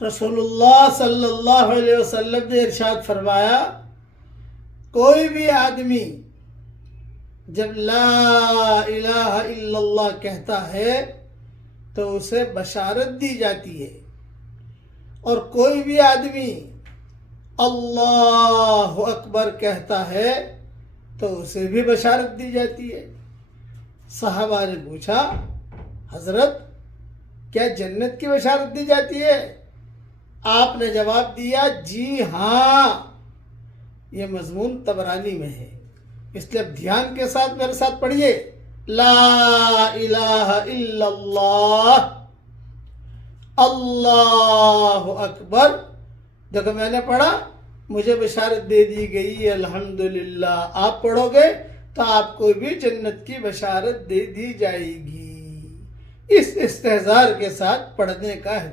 رسول اللہ صلی اللہ علیہ وسلم نے ارشاد فرمایا، کوئی بھی آدمی جب لا الہ الا اللہ کہتا ہے تو اسے بشارت دی جاتی ہے، اور کوئی بھی آدمی اللہ اکبر کہتا ہے تو اسے بھی بشارت دی جاتی ہے۔ صحابہ نے پوچھا، حضرت کیا جنت کی بشارت دی جاتی ہے؟ آپ نے جواب دیا، جی ہاں۔ یہ مضمون طبرانی میں ہے، اس لیے اب دھیان کے ساتھ میرے ساتھ پڑھیے، لا الہ الا اللہ، اللہ اکبر۔ دیکھو میں نے پڑھا، مجھے بشارت دے دی گئی، الحمدللہ۔ آپ پڑھو گے تو آپ کو بھی جنت کی بشارت دے دی جائے گی۔ اس استحضار کے ساتھ پڑھنے کا ہے۔